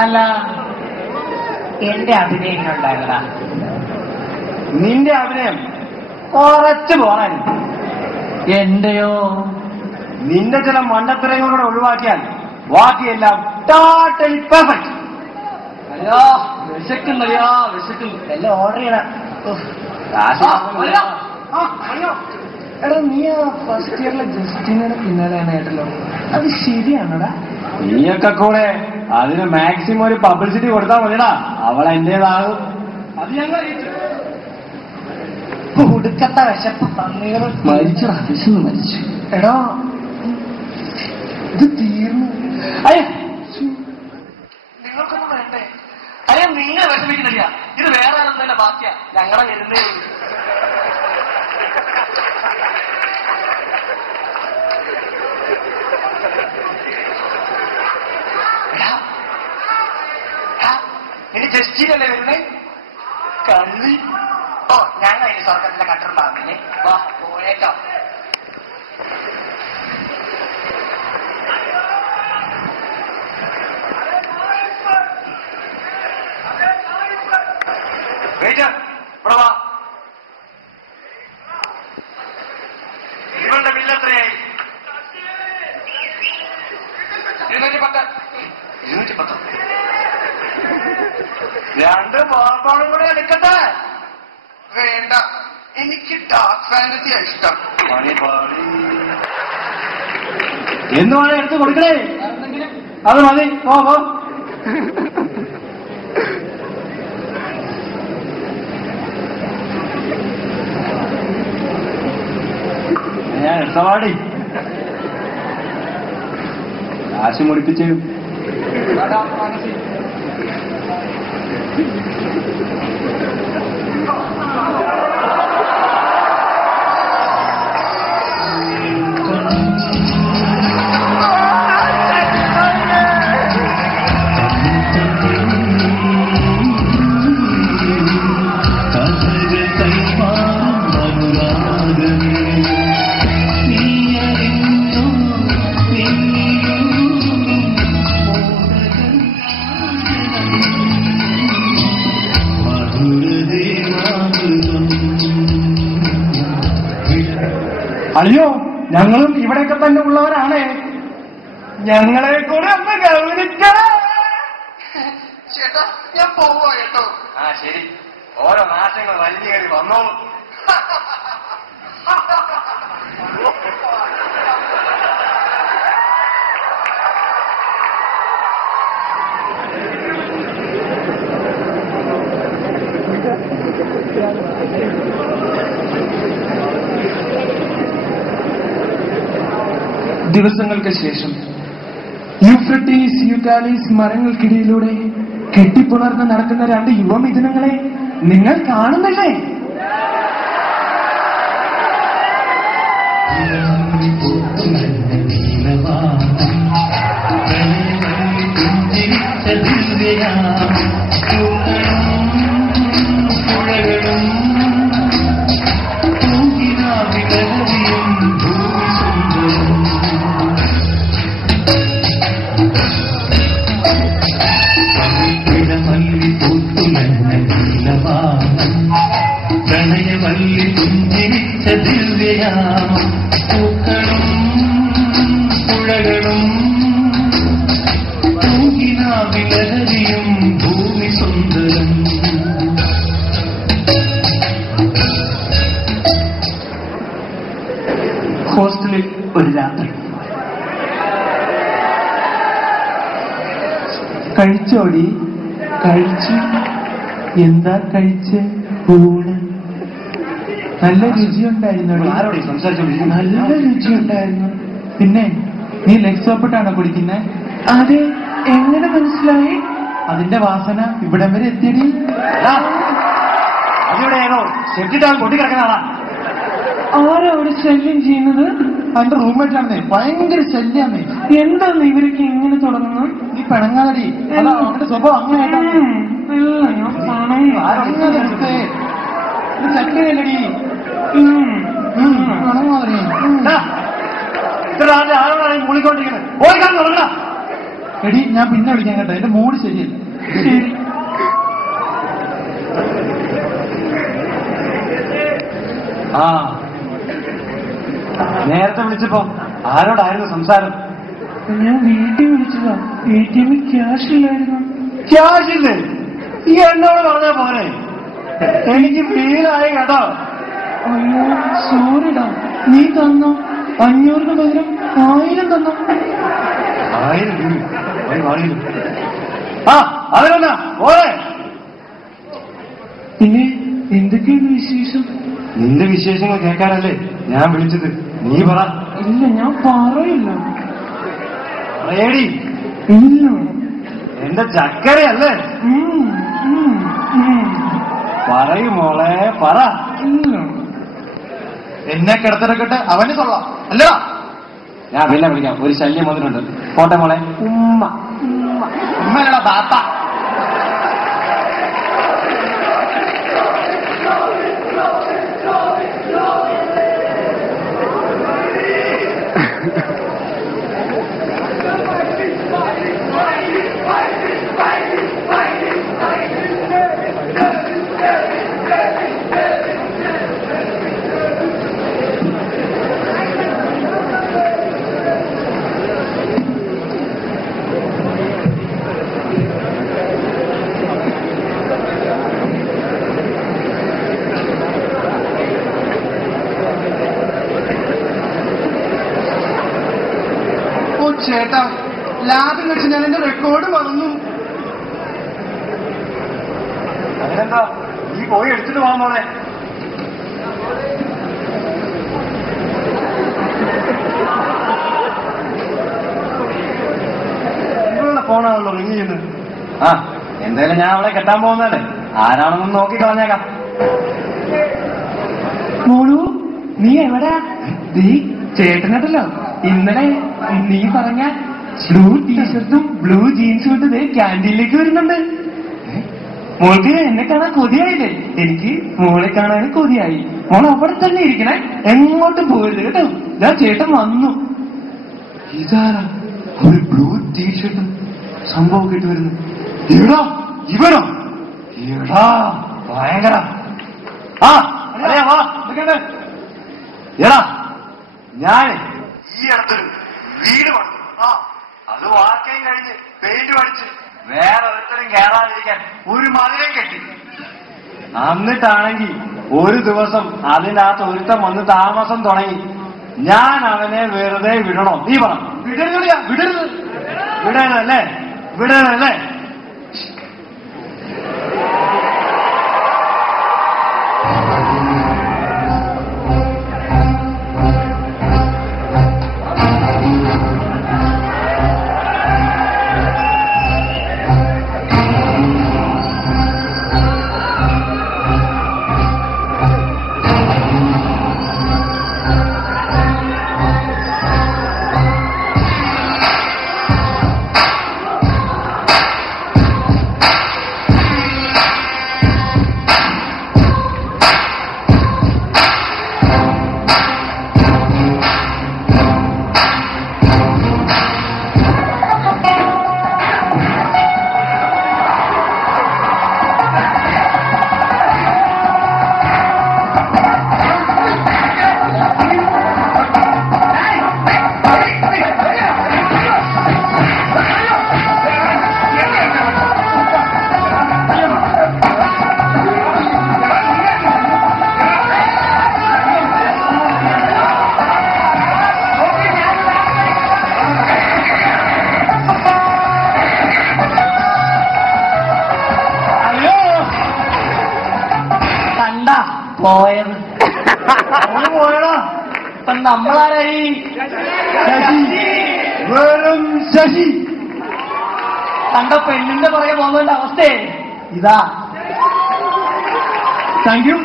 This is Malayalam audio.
അല്ല, എന്റെ അഭിനയം ഇങ്ങനെ ഉണ്ടായിരുന്നടാ? നിന്റെ അഭിനയം കുറച്ച് പോകാൻ. എന്റെയോ? നിന്റെ ചില മണ്ടത്തരങ്ങളൂടെ ഒഴിവാക്കിയാൽ ബാക്കിയെല്ലാം ടോട്ടൽ പെർഫെക്റ്റ്. അയ്യോ വിശക്കുന്നറിയാ, വിശക്കുന്നു. എല്ലാം ഓർഡർ ചെയ്യണം. എടാ, നീ ആ ഫസ്റ്റ് ഇയറിലെ ജസ്റ്റിനെ പിന്നാലെയാണ് കേട്ടല്ലോ, അത് ശരിയാണോടാ? നീയൊക്കെ കൂടെ അതിന് മാക്സിമം ഒരു പബ്ലിസിറ്റി കൊടുത്താൽ മതിടാ, അവൾ എന്റേതാകും. അത് ഞങ്ങൾ ഒടുക്കത്ത വിശപ്പ് തന്നീർ മരിച്ചടാ, വിശന്ന് മരിച്ചു. എടാ ഇത് തീർന്നു. അയ്യ നിങ്ങൾക്കൊന്നും വേണ്ടേ? അയ്യ നിങ്ങൾ വിഷമിക്കുന്നില്ല, ഇത് വേറെ ആരെന്തല്ല ബാക്കിയാ, ഞങ്ങളെ വരുന്നേ. ഇനി ജസ്റ്റിനല്ലേ വരുന്നേ? കള്ളി. ഓ, ഞങ്ങൾ ഇനി സ്വർഗത്തിലെ കണ്ടിട്ടുണ്ടാകുന്നില്ലേ? വാ പോയേക്കാം. ഇവളുടെ ബില്ലെത്രയായി? 210. 210. 2 പാർപ്പാടും കൂടെ എടുക്കട്ടെ? വേണ്ട, എനിക്ക് ഡാർക്ക് ഫാന്റസിയാ ഇഷ്ടം. എന്നുമാണ് എടുത്ത് കൊടുക്കണേ. അത് മതി, പോ. ഞാൻ എടുത്തപാടി കാശ് മുടിപ്പിച്ചു. അയ്യോ, ഞങ്ങളും ഇവിടെയൊക്കെ തന്നെ ഉള്ളവരാണ്, ഞങ്ങളെ കൂടെ ഒന്ന് ഗൗനിക്കണം. ചേട്ടാ, ഞാൻ പോവോ കേട്ടോ? ആ ശരി, ഓരോ നാശങ്ങൾ വലിഞ്ഞു കയറി വന്നോളൂ. ദിവസങ്ങൾക്ക് ശേഷം യൂഫ്രട്ടീസ് യൂക്കാലിസ് മരങ്ങൾക്കിടയിലൂടെ കെട്ടിപ്പുണർന്ന് നടക്കുന്ന 2 യുവമിഥുനങ്ങളെ നിങ്ങൾ കാണുന്നില്ലേ? പ്രണയവല്ലി പുഞ്ചിരിച്ച ദിവ്യയാമം, പൂക്കളും പുഴകളും പൂങ്കിനാവിലഹരിയും ഭൂമി സുന്ദരം. ഹോസ്റ്റലിൽ ഒരു രാത്രി. കഴിച്ചോടി? കഴിച്ചു. എന്താ കഴിച്ച്? ഊണ്. നല്ല രുചിയുണ്ടായിരുന്നു. ആരോടെ സംസാരിച്ചോണ്ടിരിക്കും? നല്ല രുചിയുണ്ടായിരുന്നു. പിന്നെ നീ ലെഗ് സോപ്പിട്ടാണോ കുടിക്കുന്നത്? അതെ. എങ്ങനെ മനസ്സിലായി? അതിന്റെ വാസന ഇവിടം വരെ എത്തിയടി. അതിവിടെ ഏതോ സെറ്റിട്ടാൽ കൊണ്ടിക്കിടക്കുന്നതാ. ആരവിടെ ശല്യം ചെയ്യുന്നത്? അവന്റെ റൂംമേറ്റാണേ, ഭയങ്കര ശല്യാന്നേ. എന്താന്ന് ഇവരൊക്കെ ഇങ്ങനെ തുടങ്ങുന്നു? നീ പിണങ്ങാതടി, അവന്റെ സ്വഭാവം അങ്ങനെയായിട്ടാണ്. ചക്കരല്ലടി. ആളോടാണ് മൂളിക്കൊണ്ടിരിക്കുന്നത്. പോയി കാണുന്ന എടി ഞാൻ പിന്നെ വിളിക്കാൻ കേട്ടോ, എന്റെ മൂഡ് ശരിയല്ല. ശരി. ആ നേരത്തെ വിളിച്ചപ്പോ ആരോടായിരുന്നു സംസാരം? ഞാൻ വീട്ടിൽ വിളിച്ചതാ. ATM ക്യാഷ് ഇല്ലായിരുന്നു. ക്യാഷ് ഇല്ലേ? ഈ എന്നോട് പറഞ്ഞാ പോരെ, എനിക്ക് ഫീലായി കേട്ടോ. അയ്യോ സോറിടാ. നീ തന്നോ? 500 പകരം 1000 തന്നോ? 1000 രൂപ? ആ അതിനെന്നാ പോരെ. പിന്നെ എന്തൊക്കെയാണ് വിശേഷം? നിന്റെ വിശേഷങ്ങൾ കേൾക്കാനല്ലേ ഞാൻ വിളിച്ചത്. നീ പറ. ഇല്ല ഞാൻ പറയില്ല. പറയടി. ഇല്ല. എന്റെ ചക്കരയല്ലേ? പറയൂ മോളെ, പറ. ഇല്ല. എന്നെ കിടത്തിറക്കട്ടെ അവന് കൊള്ളാം അല്ല. ഞാൻ പിന്നെ വിളിക്കാം, ഒരു ശല്യം വന്നിട്ടുണ്ട്. പോട്ടെ മോളെ. ഉമ്മ. ഉമ്മയുടെ താത്ത. ചേട്ടാ ലാബിൽ വെച്ച് ഞാൻ എന്റെ റെക്കോർഡ് മറന്നു. അതിനെന്താ, നീ പോയി എടുത്തിട്ട് പോകാൻ മോളെ. ഇവളുടെ ഫോണാണല്ലോ റിങ് ചെയ്യുന്നത്. ആ എന്തായാലും ഞാൻ അവളെ കെട്ടാൻ പോകുന്നതല്ലേ, ആരാണെന്ന് നോക്കി കളഞ്ഞേക്കാം. മോളു നീ എവിടാ? നീ ചേട്ടനല്ലോ ഇന്നലെ നീ പറഞ്ഞ ബ്ലൂ ടീഷർട്ടും ബ്ലൂ ജീൻസും ഇട്ട് ക്യാൻറ്റീനിലേക്ക് വരുന്നുണ്ട്. മോൾക്ക് എന്നെ കാണാൻ കൊതിയായില്ലേ? എനിക്ക് മോളെ കാണാൻ കൊതിയായി. മോൾ അവിടെ തന്നെ ഇരിക്കണേ, എങ്ങോട്ടും പോകരുത് കേട്ടോ. ഇതാ ചേട്ടൻ വന്നു. ഇതാരാ ഒരു ബ്ലൂ ടീഷർട്ടും സംഭവം കേട്ട് വരുന്നു? എടാ ഇവനോ? എടാ ഭയങ്കര. ആ വാ എടാ, ഞാൻ ഈ അടുത്തൊരു വീട് പണിതു. ആ അത് വാർക്കയും കഴിഞ്ഞ് പെയിന്റ് പഠിച്ച് വേറെ ഒരുത്തരും കയറാതിരിക്കാൻ ഒരു മതിലും കെട്ടി. എന്നിട്ടാണെങ്കിൽ ഒരു ദിവസം അതിനകത്ത് ഒരുത്തം വന്ന് താമസം തുടങ്ങി. ഞാൻ അവനെ വെറുതെ വിടണോ? നീ പറ. വിടരുത്. വിടരുത് വിടരുതല്ലേ? വിടരുതല്ലേ? പോയത് പോയടാ. നമ്മളാരായി? വെറും ശശി. കണ്ട പെണ്ണിന്റെ പുറകെ പോകുന്നതിന്റെ അവസ്ഥയെ ഇതാ. Thank you.